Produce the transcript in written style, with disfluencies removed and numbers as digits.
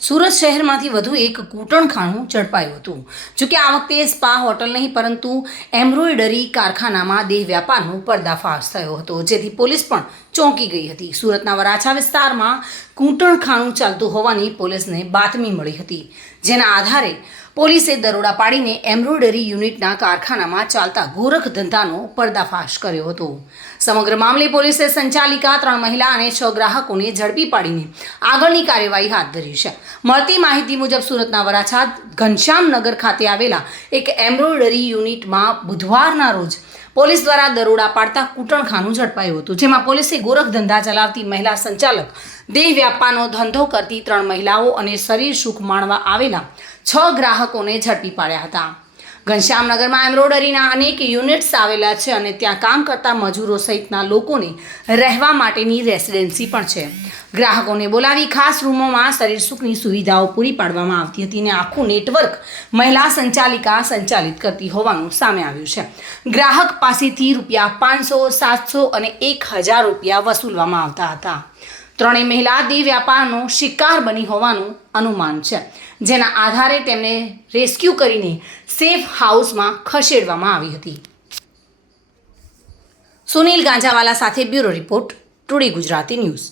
સુરત શહેરમાંથી વધુ એક કૂટણખાનું ઝડપાયું હતું. જોકે આ વખતે સ્પા હોટલ નહીં પરંતુ એમ્બ્રોઇડરી કારખાનામાં દેહ વ્યાપારનો પર્દાફાશ થયો હતો, જેથી પોલીસ પણ ચોંકી ગઈ હતી. સુરતના વરાછા વિસ્તારમાં કૂટણખાનું ચાલતું હોવાની પોલીસને બાતમી મળી હતી, જેના આધારે પોલીસે દરોડા પાડીને એમ્બ્રોઇડરી યુનિટના કારખાનામાં ચાલતા ગોરખ ધંધાનો પર્દાફાશ કર્યો હતો. સમગ્ર મામલે પોલીસે સંચાલિકા, 3 મહિલા અને 6 ગ્રાહકોને ઝડપી પાડીને આગળની કાર્યવાહી હાથ ધરી છે. મળતી માહિતી મુજબ સુરતના વરાછા ઘનશ્યામનગર ખાતે આવેલા એક એમ્બ્રોઇડરી યુનિટમાં બુધવારના રોજ પોલીસ દ્વારા દરોડા પાડતા કૂટણખાનું ઝડપાયું હતું, જેમાં પોલીસે ગોરખ ધંધા ચલાવતી મહિલા સંચાલક, દેહ વ્યાપારનો ધંધો કરતી 3 મહિલાઓ અને શરીર સુખ માણવા આવેલા 6 ગ્રાહકોને ઝડપી પાડ્યા હતા. ઘનશ્યામનગરમાં એમ્બ્રોઇડરીના અનેક યુનિટ્સ આવેલા છે અને ત્યાં કામ કરતા મજૂરો સહિતના લોકોને રહેવા માટેની રેસિડેન્સી પણ છે. ગ્રાહકોને બોલાવી ખાસ રૂમોમાં શરીર સુખની સુવિધાઓ પૂરી પાડવામાં આવતી હતી અને આખું નેટવર્ક મહિલા સંચાલિકા સંચાલિત કરતી હોવાનું સામે આવ્યું છે. ગ્રાહક પાસેથી ₹500, 700 અને 1000 રૂપિયા વસૂલવામાં આવતા હતા. 3 મહિલા દેહ વ્યાપારનો શિકાર બની હોવાનું અનુમાન છે, જેના આધારે તેમને રેસ્ક્યુ કરીને સેફ હાઉસમાં ખસેડવામાં આવી હતી. સુનિલ ગાંજાવાલા સાથે bureau report, today Gujarati news.